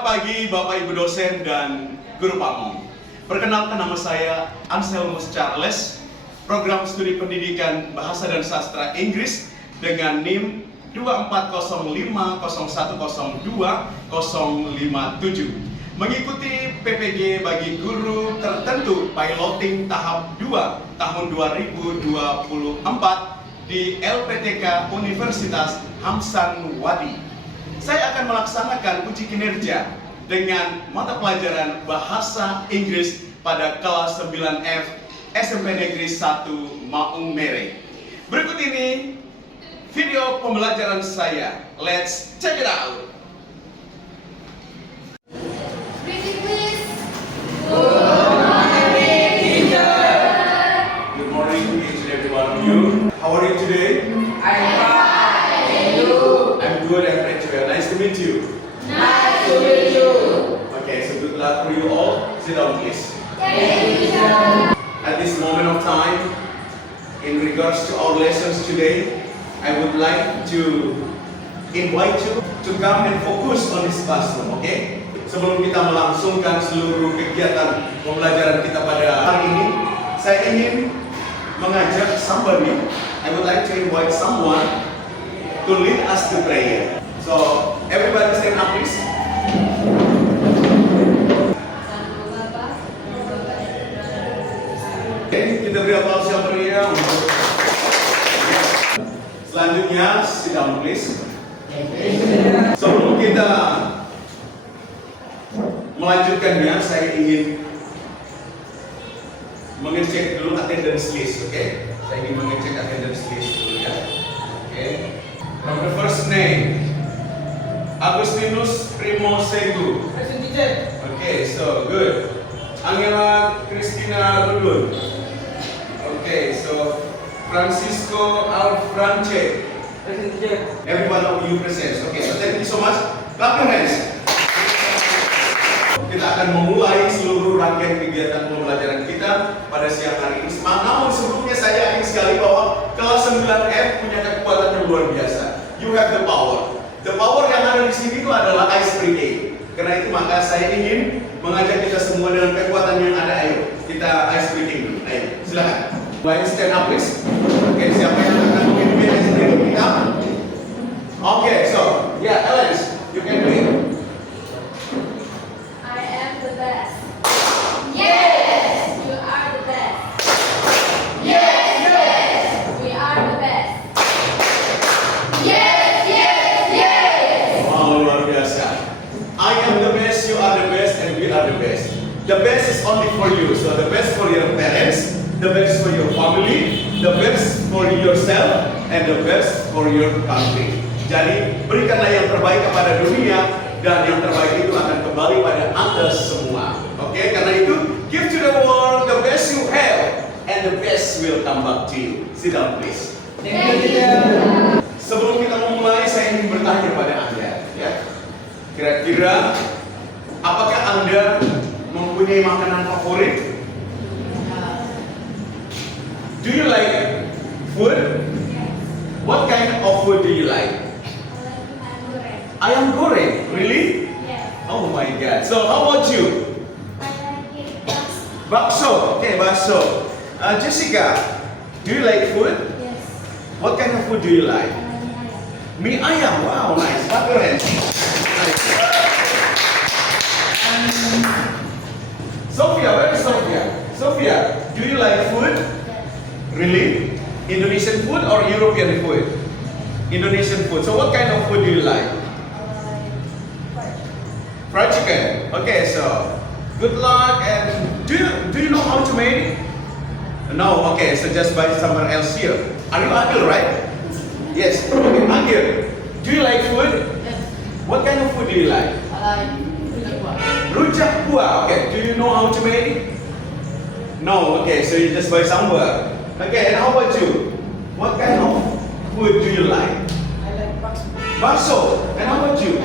Selamat pagi Bapak Ibu dosen dan guru pamong. Perkenalkan, nama saya Anselmus Charles, program studi pendidikan bahasa dan sastra Inggris dengan NIM 24010102057. Mengikuti PPG bagi guru tertentu piloting tahap 2 tahun 2024 di LPTK Universitas Hamsan Wadi. Saya akan melaksanakan uji kinerja dengan mata pelajaran Bahasa Inggris pada kelas 9F SMP Negeri 1 Maung Mere. Berikut ini video pembelajaran saya. Let's check it out. Ready, please. Good morning to each and every one of you. How are you today? I'm good and great to you. Nice to meet you. Nice to meet you. Okay, so good luck for you all. Sit down, please. Thank you. At this moment of time, in regards to our lessons today, I would like to invite you to come and focus on this classroom, okay? Sebelum kita melangsungkan seluruh kegiatan pembelajaran kita pada hari ini, saya ingin mengajak somebody, I would like to invite someone to lead us to prayer. So, everybody stand up please. Oke, kita beri aplaus yang meriah untuk selanjutnya, sit down please. Sebelum kita melanjutkannya, saya ingin mengecek dulu attendance list, oke? Saya ingin mengecek attendance list dulu ya. Oke. From the first name, Agustinus Primo Segu. Okay, so good. Angela Cristina Rudun. Okay, so Francisco Alfrance. Every one of you present. Okay, so thank you so much. Clap your hands. Kita akan memulai seluruh rangkaian kegiatan pembelajaran kita pada siang hari ini. Namun sebelumnya saya ingin sekali bahwa kelas 9F punya kekuatan yang luar biasa. You have the power. The power yang ada di sini itu adalah ice breaking. Karena itu maka saya ingin mengajak kita semua dengan kekuatan yang ada. Ayo kita ice breaking dulu. Ayo silakan. Mulai stand up please. Oke, siapa yang akan memimpin ice breaking kita? Oke, so yeah, Alex, you can do it. I am the best. Yes, you are the best. Yes, yes, we are the best. Yes, yes, yes. Wow, luar biasa. I am the best, you are the best, and we are the best. The best is only for you. So the best for your parents, the best for your family, the best for yourself, and the best for your country. Jadi berikanlah yang terbaik kepada dunia, dan yang terbaik itu akan kembali pada Anda semua. Oke, karena itu give to the world the best you have, and the best will come back to you. Sit down please. Thank you. Sebelum kita memulai, saya ingin bertanya pada Anda, ya. Kira-kira apakah Anda mempunyai makanan favorit? Do you like food? What kind of food do you like? Ayam goreng, really? Yes. Oh my God. So how about you? I like it. Bakso. Okay, bakso. Jessica, do you like food? Yes. What kind of food do you like? Mie ayam. Wow, nice. Clap your hands. Nice. Sophia, where is Sophia? Sophia, do you like food? Really? Indonesian food or European food? Indonesian food. So what kind of food do you like? Fried chicken. Okay, so good luck. And do you know how to make it? No. Okay, so just buy somewhere else here. Are you Agil, right? Yes. Okay, Agil. Do you like food? Yes. What kind of food do you like? I like rujak. Rujak buah. Okay. Do you know how to make it? No. Okay, so you just buy somewhere. Okay, and how about you? What kind of food do you like? I like bakso. Bakso. And how about you?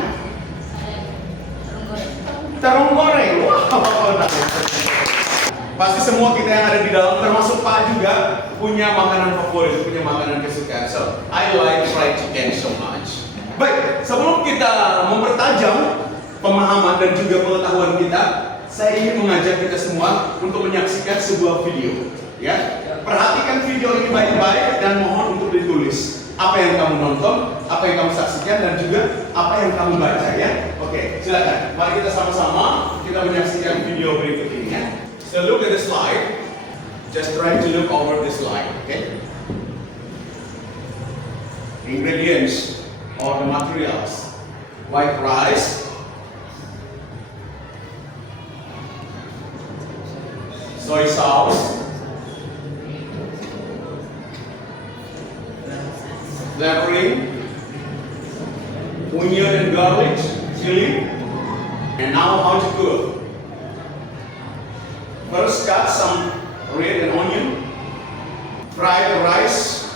Terong goreng. Wow, nice. Pasti semua kita yang ada di dalam, termasuk Pak juga, punya makanan favorit, punya makanan kesukaan. So, I like fried chicken so much. Baik, sebelum kita mempertajam pemahaman pemahaman dan juga pengetahuan kita, saya ingin mengajak kita semua untuk menyaksikan sebuah video. Ya, perhatikan video ini baik-baik dan mohon untuk ditulis apa yang kamu nonton, apa yang kamu saksikan, dan juga apa yang kamu baca. Ya, oke, silakan. Mari kita sama-sama kita menyaksikan video berikut ini. Ya. So look at the slide. Just try to look over the slide. Okay. Ingredients or the materials: white rice, soy sauce, flavoring, onion and garlic, chili, and now how to cook. First, cut some red and onion, fry the rice,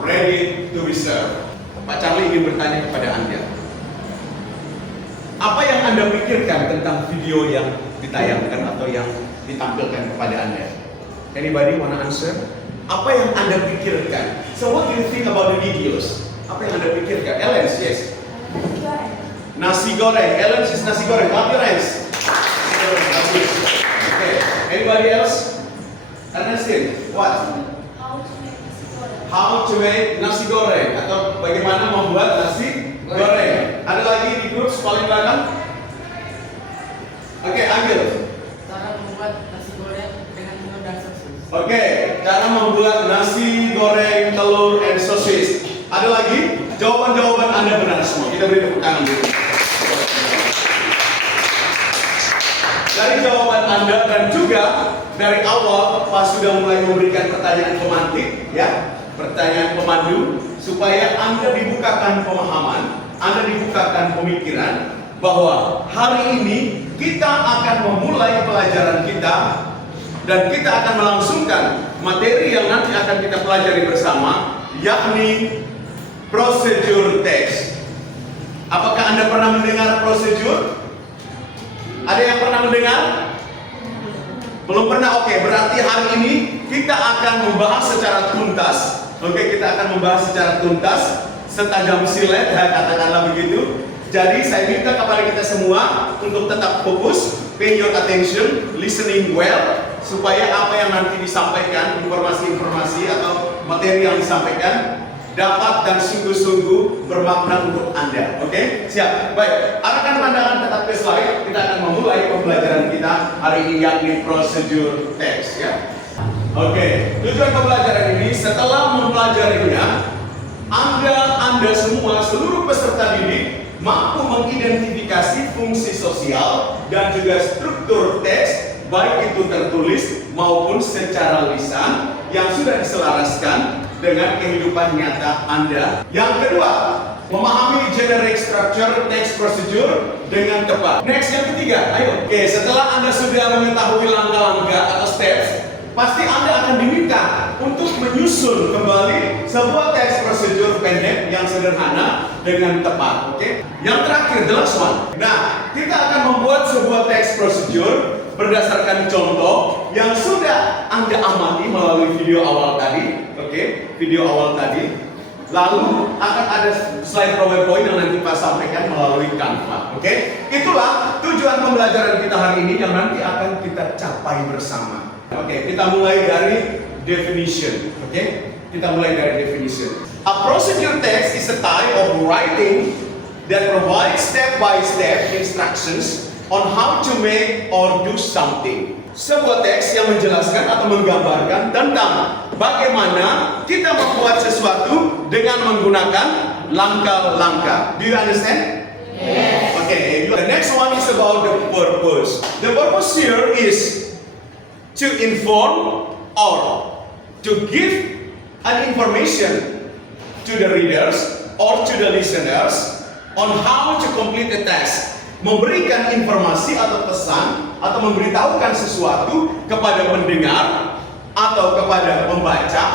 ready to be served. Pak Charlie ingin bertanya kepada Anda, apa yang Anda pikirkan tentang video yang ditayangkan atau yang ditampilkan kepada Anda? Anybody wanna answer? Apa yang Anda pikirkan? So what do you think about the videos? Apa yang Anda pikirkan? Ellen, yes. Nasi goreng. Ellen is nasi goreng. Clap your hands. Okay. Anybody else? Ernestine, what? How to make nasi goreng atau bagaimana membuat nasi goreng. Ada lagi di grup paling belakang? Oke, Agil. Cara membuat nasi goreng dengan telur dan sosis. Oke, cara membuat nasi goreng telur and sosis. Ada lagi? Jawaban-jawaban Anda benar semua. Kita beri tepuk tangan dulu. Dari jawaban Anda dan juga dari awal Pak sudah mulai memberikan pertanyaan pemantik, ya. Pertanyaan pemandu supaya Anda dibukakan pemahaman, Anda dibukakan pemikiran bahwa hari ini kita akan memulai pelajaran kita dan kita akan melangsungkan materi yang nanti akan kita pelajari bersama, yakni prosedur teks. Apakah Anda pernah mendengar prosedur? Ada yang pernah mendengar? Belum pernah? Oke, berarti hari ini kita akan membahas secara tuntas. Oke, kita akan membahas secara tuntas, setajam silet, ya, katakanlah begitu. Jadi saya minta kepada kita semua untuk tetap fokus, pay your attention, listening well, supaya apa yang nanti disampaikan, informasi-informasi atau materi yang disampaikan dapat dan sungguh-sungguh bermakna untuk Anda. Oke? Siap? Baik, arahkan pandangan tetap ke slide. Kita akan memulai pembelajaran kita hari ini, yakni prosedur teks, ya. Oke, tujuan pembelajaran ini setelah mempelajarinya, Anda semua, seluruh peserta didik mampu mengidentifikasi fungsi sosial dan juga struktur teks, baik itu tertulis maupun secara lisan yang sudah diselaraskan dengan kehidupan nyata Anda. Yang kedua, memahami generic structure text procedure dengan tepat. Next, yang ketiga, ayo. Oke, setelah Anda sudah mengetahui langkah-langkah atau steps, pasti Anda akan diminta untuk menyusun kembali sebuah teks prosedur pendek yang sederhana dengan tepat. Oke? Yang terakhir, the last one. Nah, kita akan membuat sebuah teks prosedur berdasarkan contoh yang sudah Anda amati melalui video awal tadi. Oke? Video awal tadi. Lalu akan ada slide PowerPoint yang nanti Pak sampaikan melalui Canva. Oke? Itulah tujuan pembelajaran kita hari ini yang nanti akan kita capai bersama. Oke, kita mulai dari definition. Oke, kita mulai dari definition. A procedure text is a type of writing that provides step-by-step instructions on how to make or do something. Sebuah teks yang menjelaskan atau menggambarkan tentang bagaimana kita membuat sesuatu dengan menggunakan langkah-langkah. Do you understand? Yes. Okay, the next one is about the purpose. The purpose here is to inform or to give an information to the readers or to the listeners on how to complete the task. Memberikan informasi atau pesan atau memberitahukan sesuatu kepada pendengar atau kepada pembaca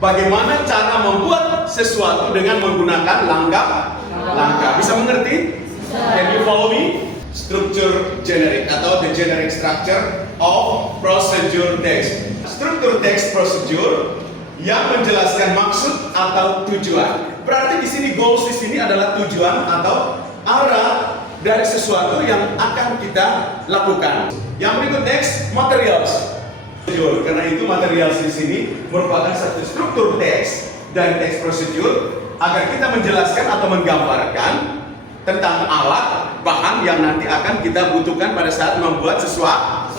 bagaimana cara membuat sesuatu dengan menggunakan langkah-langkah. Bisa mengerti? Can you follow me? Struktur generic atau the generic structure of procedure text. Struktur teks prosedur yang menjelaskan maksud atau tujuan. Berarti di sini goals di sini adalah tujuan atau arah dari sesuatu yang akan kita lakukan. Yang berikut next, materials. Karena itu materials di sini merupakan satu struktur teks dan teks prosedur agar kita menjelaskan atau menggambarkan tentang alat, bahan yang nanti akan kita butuhkan pada saat membuat sesuatu.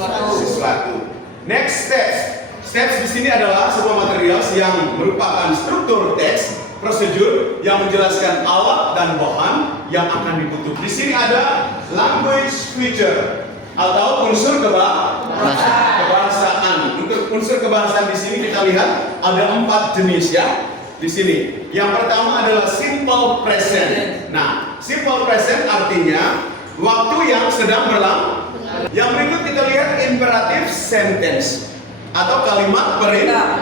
Next steps. Steps di sini adalah sebuah materials yang merupakan struktur teks prosedur yang menjelaskan alat dan bahan yang akan dibutuhkan. Di sini ada language feature atau unsur kebahasaan. Untuk unsur kebahasaan di sini kita lihat ada 4 jenis ya. Di sini, yang pertama adalah simple present. Nah, simple present artinya waktu yang sedang berlangsung. Yang berikut kita lihat imperative sentence atau kalimat perintah.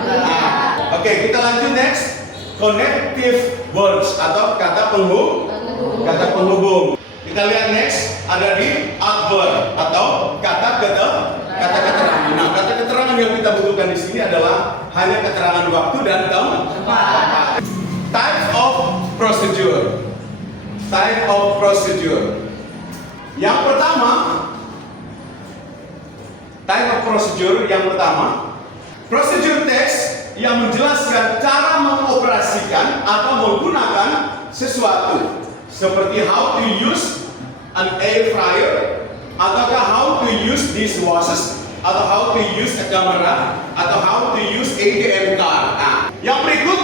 Oke, kita lanjut next. Connective words atau kata penghubung. Kita lihat next, ada di adverb atau kata keterangan. Nah, kata keterangan yang kita butuhkan di sini adalah hanya keterangan waktu dan tempat. Type of procedure. Type of procedure. Yang pertama, type of procedure yang pertama, procedure text yang menjelaskan cara mengoperasikan atau menggunakan sesuatu, seperti how to use an air fryer, ataukah how to use dishwashers, atau how to use a camera, atau how to use ATM card. Nah, yang berikut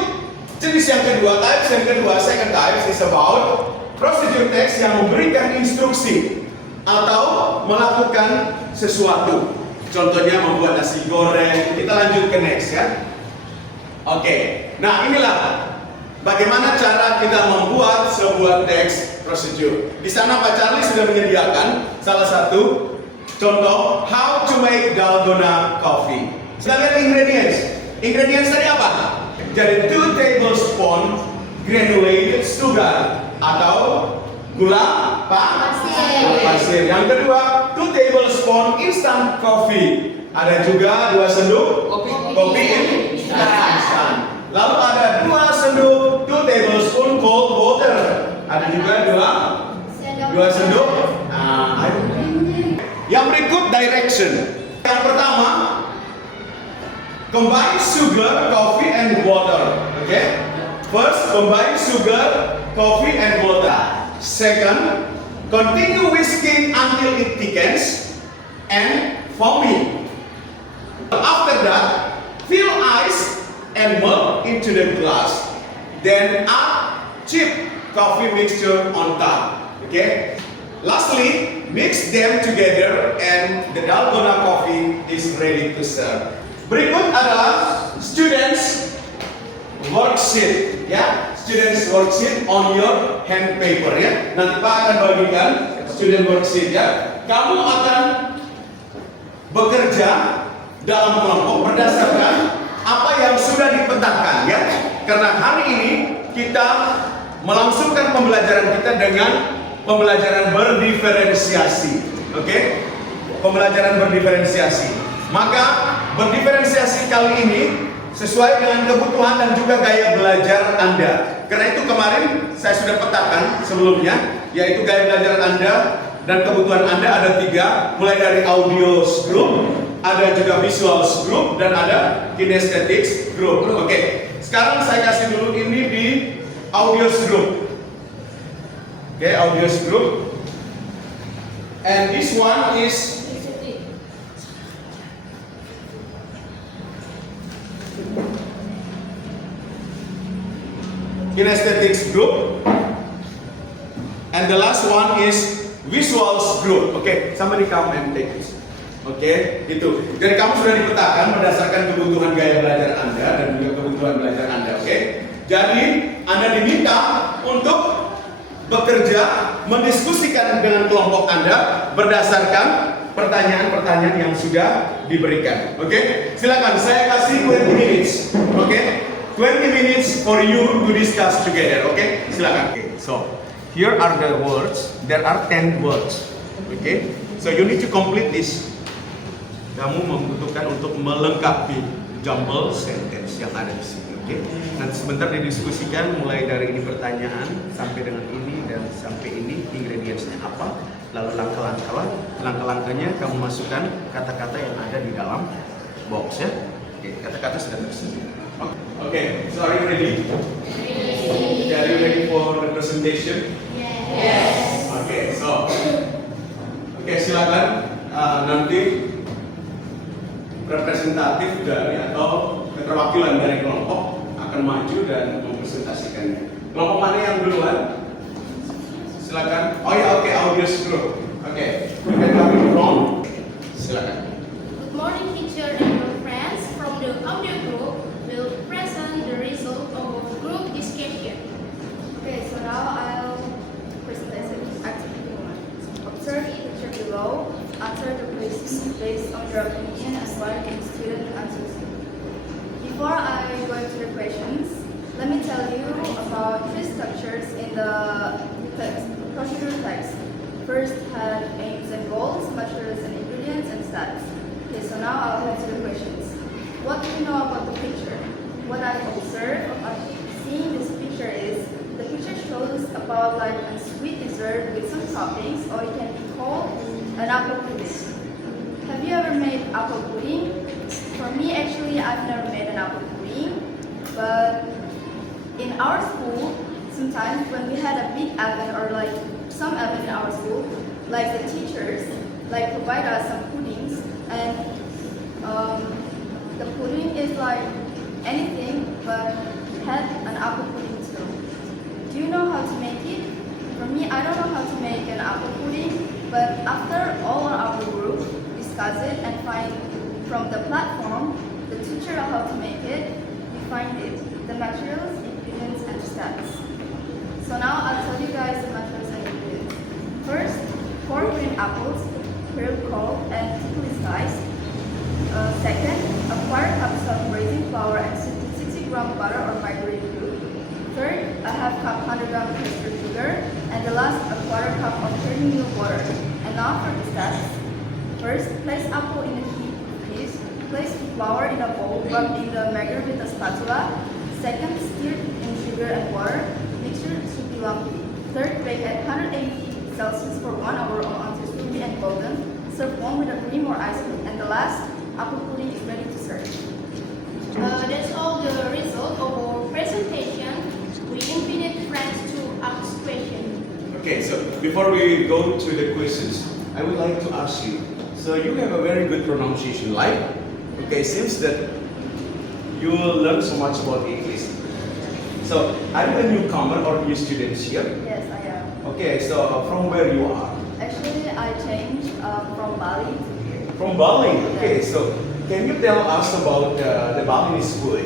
jenis yang kedua, types yang kedua, second types is about procedure text yang memberikan instruksi atau melakukan sesuatu. Contohnya membuat nasi goreng. Kita lanjut ke next ya. Oke, nah inilah bagaimana cara kita membuat sebuah teks prosedur. Di sana Pak Charlie sudah menyediakan salah satu contoh how to make dalgona coffee. Kita lihat ingredients. Ingredients tadi apa? Jadi 2 tablespoon granulated sugar atau gula pasir. Yang kedua, 2 tablespoon instant coffee. Ada juga 2 sendok kopi instan. Lalu ada 2 sendok 2 tablespoon cold water. Ada juga 2 sendok air. Yang berikut direction. Yang pertama, combine sugar, coffee and water. Okay? First, combine sugar, coffee and water. Second, continue whisking until it thickens and foamy. After that, fill ice and milk into the glass. Then add cheap coffee mixture on top. Okay? Lastly, mix them together and the dalgona coffee is ready to serve. Berikut adalah students worksheet ya. Students worksheet on your hand paper ya. Nanti Pak akan bagikan student worksheet ya. Kamu akan bekerja dalam kelompok berdasarkan apa yang sudah dipetakan ya. Karena hari ini kita melangsungkan pembelajaran kita dengan pembelajaran berdiferensiasi. Oke? Pembelajaran berdiferensiasi. Maka berdiferensiasi kali ini sesuai dengan kebutuhan dan juga gaya belajar Anda. Karena itu kemarin saya sudah petakan sebelumnya, yaitu gaya belajar Anda dan kebutuhan Anda ada 3, mulai dari audio group, ada juga visual group, dan ada kinesthetics group. Oke, sekarang saya kasih dulu ini di audio group. Oke, audio group. And this one is kinesthetics group, and the last one is visuals group. Okay, somebody come and take it. Oke, itu. Jadi kamu sudah dipetakan berdasarkan kebutuhan gaya belajar Anda dan juga kebutuhan belajar Anda. Oke, jadi Anda diminta untuk bekerja, mendiskusikan dengan kelompok Anda berdasarkan pertanyaan-pertanyaan yang sudah diberikan. Oke, silakan saya kasih 20 minutes. Oke, 20 minutes for you to discuss together. Oke, silakan. Okay, so here are the words. There are 10 words. Okay, so you need to complete this. Kamu membutuhkan untuk melengkapi jumble sentence yang ada di sini. Oke, nanti sebentar didiskusikan mulai dari ini pertanyaan sampai dengan ini dan sampai ini ingredientsnya apa. Lalu langkah-langkahnya kamu masukkan kata-kata yang ada di dalam box ya. Oke, kata-kata sudah tersedia. Okay, so are you ready? Are you ready for the presentation? Yes. Okay, so silakan nanti representatif dari atau keterwakilan dari kelompok akan maju dan mempresentasikannya. Kelompok mana yang duluan? Silakan. Oh ya, oke, audience group. Oke, kita kami from. Silakan. Good morning, teacher and your friends. From the audio group, will present the result of group discussion. Okay, so now I'll present activity 1. Observe the picture below. Answer the questions based on your opinion and write in student answers. Before I go into the questions, let me tell you about 3 structures in the text, procedure text. First had aims and goals, measures and ingredients, and stats. Okay, so now I'll head to the questions. What do you know about the picture? What I observe of seeing this picture is the picture shows about like a sweet dessert with some toppings, or it can be called an apple pudding. Have you ever made apple pudding? For me, actually, I've never made an apple pudding, but in our school, sometimes when we had a big event or like some event in our school, like the teachers like provide us some puddings, and the pudding is like anything but had an apple pudding too. Do you know how to make it? For me, I don't know how to make an apple pudding, but after all our group discuss it and find from the platform the teacher how to make it, we find it, the materials, ingredients, and stats. So now I'll tell you guys the materials and ingredients. First, 4 green apples, peeled, cold, and thickly sliced. Second, a quarter cup of raisin flour and 60 gram butter or margarine cube. Third, a half cup 100 gram custard sugar, and the last, a quarter cup of turning milk water. And now for the stats. First, place apple in a heap piece. Place flour in a bowl, rub in the margarine with a spatula. Second, stir in sugar and water. Mixture should be lumpy. Third, bake at 180 Celsius for 1 hour until crispy and golden. Serve warm with a cream or ice cream. And the last, apple pudding is ready to serve. That's all the result of our presentation. We invite friends to ask questions. Okay, so before we go to the questions, I would like to ask you. So you have a very good pronunciation, like? Okay, since that you learn so much about English. So are you a newcomer or new students here? Yes, I am. Okay, so from where you are? Actually, I changed from Bali to here. From Bali. Okay, so can you tell us about the Balinese food?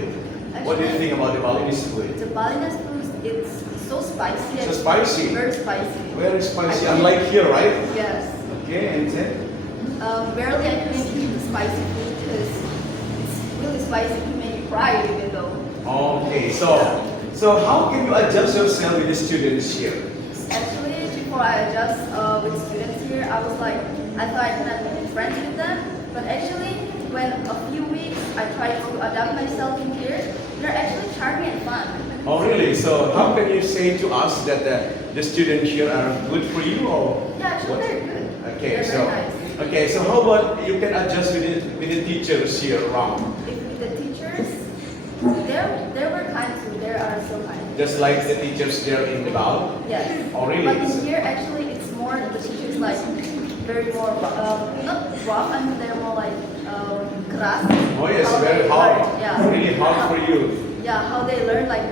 What do you think about the Balinese food? The Balinese food, it's so spicy. So and spicy. Very spicy. Very spicy, I unlike here, right? Yes. Okay, and then? Barely I couldn't eat the spicy food because it's really spicy to make you cry even though. Okay, so how can you adjust yourself with the students here? Actually, before I adjust with students here, I was like, I thought I cannot be friends with them. But actually, when a few weeks I tried to adapt myself in here, they're actually charming and fun. Oh, really? So how can you say to us that the students here are good for you, or Yeah, actually what? they're good. Okay, They're so very nice. okay, so how about you can adjust with the teachers here around, If with the teachers, they were kind too. They are so kind. just like the teachers there in the Bali? Yes. Oh, really? But in here, actually, it's more the teachers like very more not rough. I mean, they're more like keras. Oh yes, How very they hard. learn, yeah. Really hard for you. Yeah, how they learn like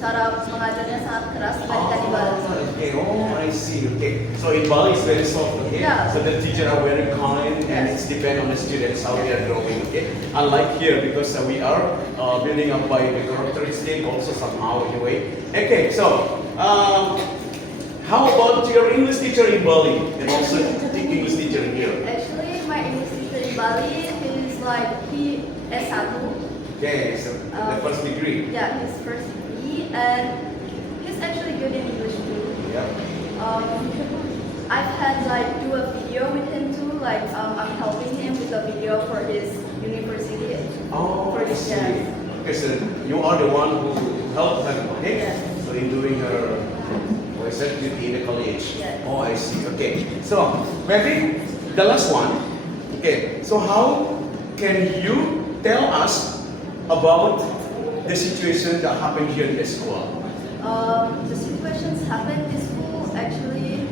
cara mengajarnya sangat keras dibandingkan di Bali. Okay, oh I see. Okay, so in Bali it's very soft. Okay, Yeah. so the teacher are very kind and it's depend on the students how they are growing. Okay, unlike here because we are building up by the characteristic also somehow in a way. Okay, so how about your English teacher in Bali and also the English teacher here? Actually, my English teacher in Bali is like he S1. Okay, so the first degree. Yeah, his first degree, and he's actually good in English too. Yeah. I've had like do a video with him too. Like I'm helping him with a video for his university. Oh, For I this see. year. Okay, so you are the one who helped her, okay? Yes. So in doing her is that in the college? Yes. Oh, I see. Okay. So maybe the last one. Okay. So how can you tell us about the situation that happened here in the school? The situations happen in school. Actually,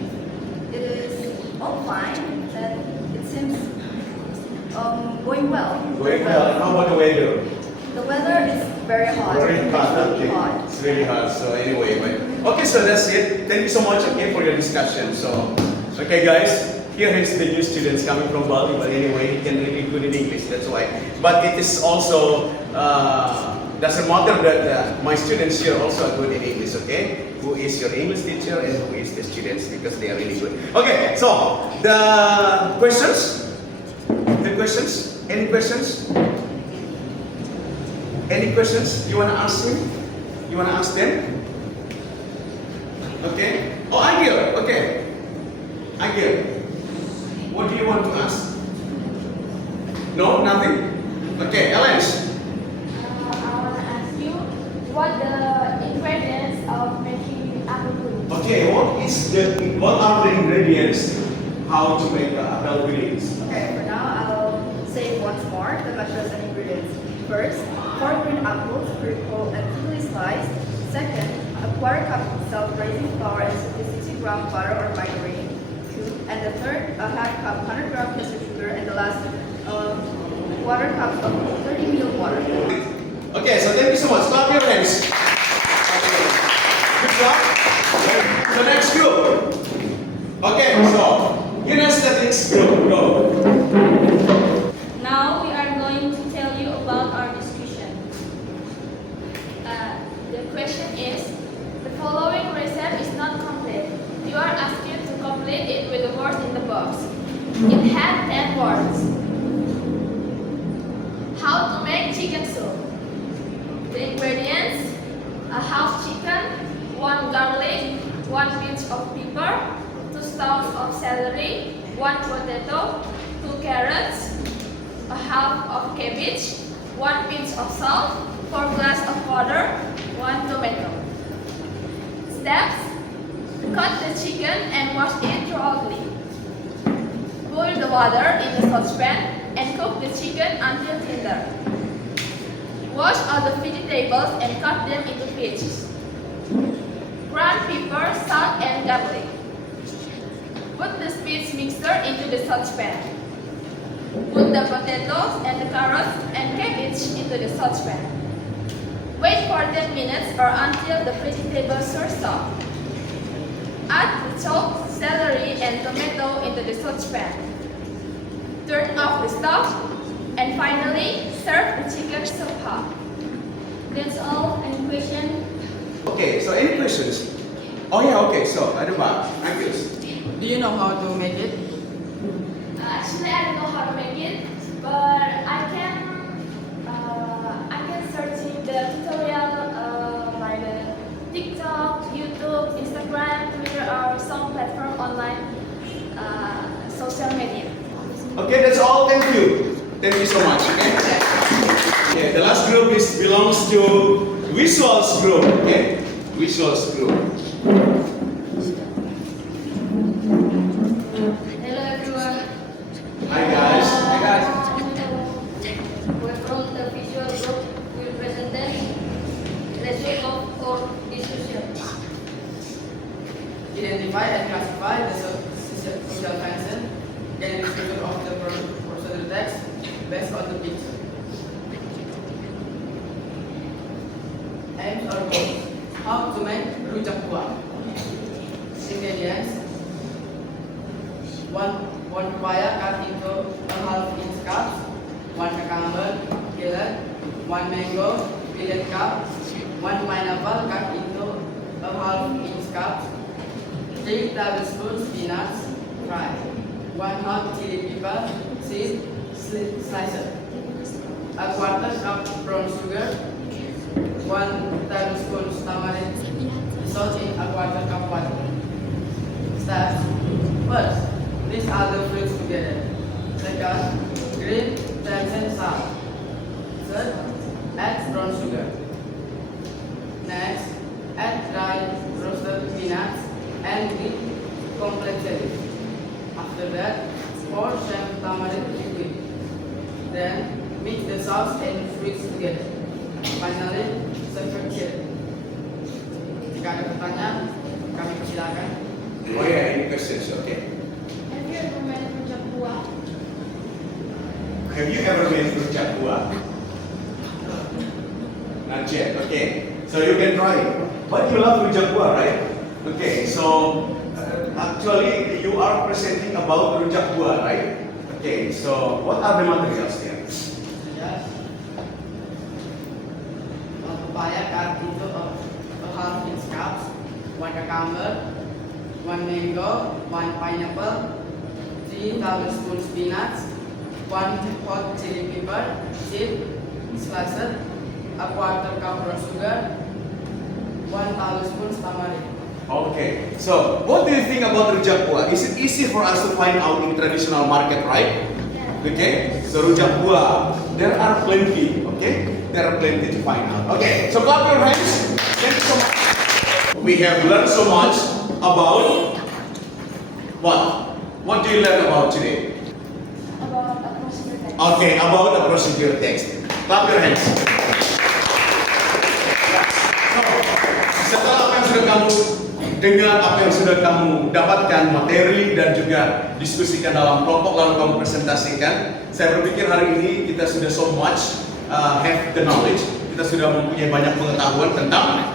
it is all fine, and it seems going well. Going well. And how about the weather? The weather is very hot. Very hot. It's really Okay. hot. It's really hot. So anyway, okay. So that's it. Thank you so much again for your discussion. So, okay, guys. Here is the new students coming from Bali, but anyway, he can really good in English. That's why. But it is also doesn't matter that my students here also are good in English. Okay, who is your English teacher and who is the students, because they are really good. Okay, so the questions. The questions. Any questions? Any questions you want to ask me? You want to ask them? Okay. Oh, Agil. Okay. Agil. What do you want to ask? No, nothing? Okay, Alex. I want to ask you what the ingredients of making apple pudding. Okay, what are the ingredients? How to make apple puddings? Okay, for now I'll say once more the measures and ingredients. First, 4 green apples, purple and thinly sliced. Second, a quarter cup of self-raising flour and 60 gram butter or margarine. And the third, a half cup 100 gram caster sugar, and the last, quarter cup of 30 ml water. Okay, so thank you so much. Clap your hands. Okay. Good job. The next group. Okay, so kinesthetics group, go. Now we are going to tell you about our discussion. The question is, the following recipe is not complete. You are asked to complete it with the words in the box. It had 10 words. How to make chicken soup. The ingredients: a half chicken, 1 garlic, 1 pinch of pepper, 2 stalks of celery, 1 potato, 2 carrots, a half of cabbage, 1 pinch of salt, 4 glasses of water, 1 tomato. Steps: cut the chicken and wash it thoroughly. Boil the water in the saucepan and cook the chicken until tender. Wash all the vegetables and cut them into pieces. Ground pepper, salt, and garlic. Put the spinach mixture into the saucepan. Put the potatoes and the carrots and cabbage into the saucepan. Wait for 10 minutes or until the vegetables are soft. Add the chopped celery and tomato into the saucepan. Turn off the stove, and finally serve the chicken soup hot. That's all. Any question? Okay, so any questions? Oh yeah, okay, so at the back, Angus. Do you know how to make it? Actually, I don't know how to make it, but I can search in the tutorial by the TikTok, YouTube, Instagram, Twitter, or some platform online social media. Okay, that's all. Thank you. Thank you so much. Okay. Okay, the last group belongs to visuals group. Okay, visuals group. Hello everyone. Hi guys. Hey guys. We're from the visual group. We present result of our discussion. Identify and classify the social function and description of the procedure text based on the picture. Aims or goals. How to make rujak buah. Ingredients: one papaya cut into a half-inch cup, 1 cucumber peeled, 1 mango peeled cup, 1 pineapple cut into a half-inch cup, 3 tablespoons peanuts fried, 1 hot chili pepper seed sliced, a quarter cup brown sugar, 1 tablespoon tamarind dissolved in a quarter cup water. Steps: first, mix all the fruits together. Second, green Thompson salt. Third, add brown sugar. Next, add dried roasted peanuts pour some tamarind liquid. Then mix the sauce and fruits together. Finally, serve it. Jika ada pertanyaan, kami persilakan. Oh yeah, any questions? Okay. Have you ever made rujak buah? Have you ever made rujak buah? Not yet. Okay. So you can try it. But you love rujak buah, right? Okay. So actually you are presenting about rujak buah, right? Okay. So what are the materials here? Yes. Papaya cut into a half inch cups, 1 cucumber, 1 mango, 1 pineapple, 3 tablespoons peanuts, 1 hot chili pepper, seed, sliced, a quarter cup brown sugar, 1 tablespoon tamarind. Okay. So what do you think about rujak buah? Is it easy for us to find out in traditional market, right? Okay. So rujak buah, there are plenty. Okay. There are plenty to find out. Okay. So clap your hands. Thank you so much. We have learned so much about what? What do you learn about today? About a procedure text. Okay, about the procedure text. Clap your hands. So, setelah apa yang sudah kamu dengar, apa yang sudah kamu dapatkan materi dan juga diskusikan dalam kelompok lalu kamu presentasikan, saya berpikir hari ini kita sudah so much have the knowledge, kita sudah mempunyai banyak pengetahuan tentang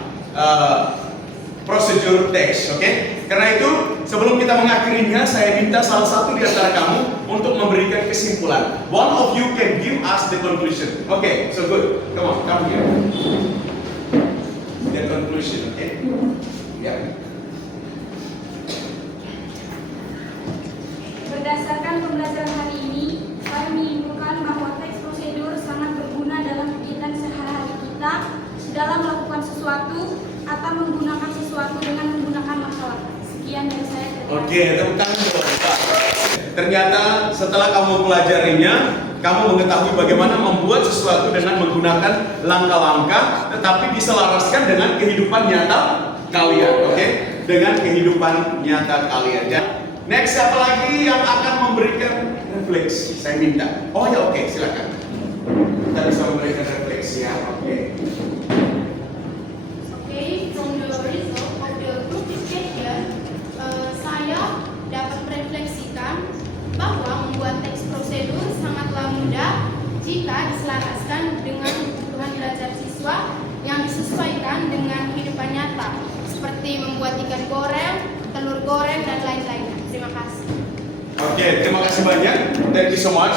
prosedur text, oke? Karena itu, sebelum kita mengakhirinya, saya minta salah satu di antara kamu untuk memberikan kesimpulan. One of you can give us the conclusion. Okay, so good. Come on, come here. The conclusion, okay? Yeah. Berdasarkan pembelajaran hari ini, saya menyimpulkan bahwa teks prosedur sangat berguna dalam kegiatan sehari-hari kita dalam melakukan sesuatu atau menggunakan sesuatu dengan menggunakan langkah-langkah. Sekian dari saya. Oke, tepuk tangan dulu, Pak. Ternyata setelah kamu pelajarinya, kamu mengetahui bagaimana membuat sesuatu dengan menggunakan langkah-langkah, tetapi diselaraskan dengan kehidupan nyata kalian, oke? Dengan kehidupan nyata kalian. Dan next, siapa lagi yang akan memberikan refleksi? Saya minta. Oh ya, oke, silakan. Kita bisa memberikan refleksi ya, oke. Okay, from the result of the group discussion, saya dapat merefleksikan bahwa membuat teks prosedur sangatlah mudah jika diselaraskan dengan kebutuhan belajar siswa yang disesuaikan dengan kehidupan nyata, seperti membuat ikan goreng, telur goreng, dan lain-lainnya. Terima kasih. Oke, terima kasih banyak. Thank you so much.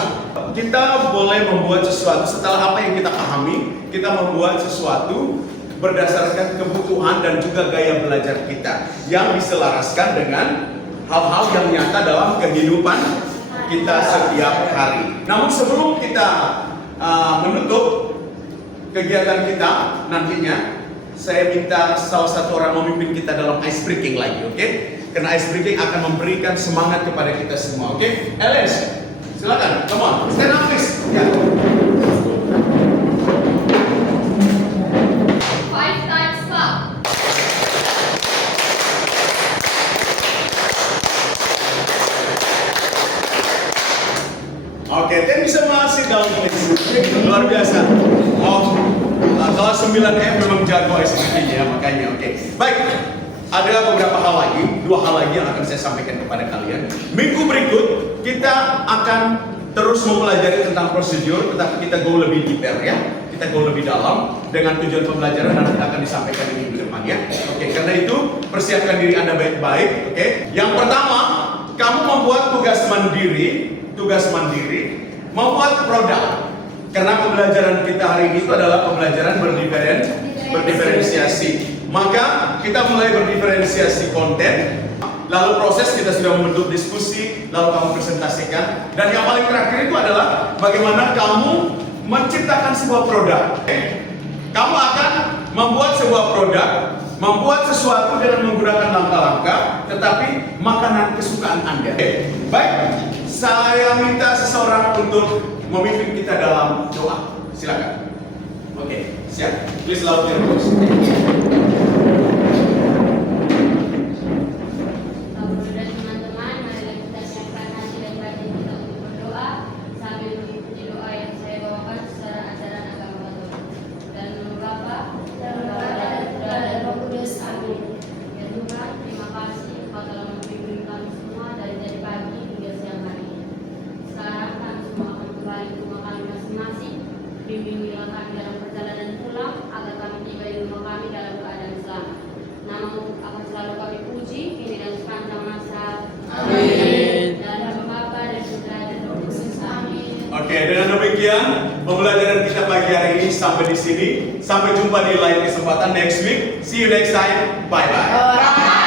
Kita boleh membuat sesuatu setelah apa yang kita pahami. Kita membuat sesuatu berdasarkan kebutuhan dan juga gaya belajar kita yang diselaraskan dengan hal-hal yang nyata dalam kehidupan kita setiap hari. Namun sebelum kita menutup kegiatan kita nantinya, saya minta salah satu orang memimpin kita dalam ice breaking lagi, oke? Karena ice breaking akan memberikan semangat kepada kita semua, oke? Ellen, silakan, come on, stand up please. Ya. 5 times clap. Oke, dan bisa masih dalam luar biasa. Oh, kalau 9F memang jago SPP-nya, makanya oke. Baik, ada beberapa hal lagi, 2 hal lagi yang akan saya sampaikan kepada kalian. Minggu berikut kita akan terus mempelajari tentang prosedur, tetapi kita go lebih deeper ya. Kita go lebih dalam dengan tujuan pembelajaran nanti akan disampaikan di minggu depan ya. Oke, karena itu persiapkan diri Anda baik-baik, oke. Yang pertama, kamu membuat tugas mandiri, membuat produk. Karena pembelajaran kita hari ini itu adalah pembelajaran berdiferensiasi. Maka kita mulai berdiferensiasi konten, lalu proses kita sudah membentuk diskusi, lalu kamu presentasikan, dan yang paling terakhir itu adalah bagaimana kamu menciptakan sebuah produk. Kamu akan membuat sebuah produk, membuat sesuatu dengan menggunakan langkah-langkah, tetapi makanan kesukaan Anda. Baik, saya minta seseorang untuk memimpin kita dalam doa. Silakan. Oke, siap. Please loud your voice. Bapak dan teman-teman, mari kita siapkan hati dan batin kita Oke, dengan demikian pembelajaran kita pagi hari ini sampai di sini. Sampai jumpa di lain kesempatan next week. See you next time. Bye bye. Bye.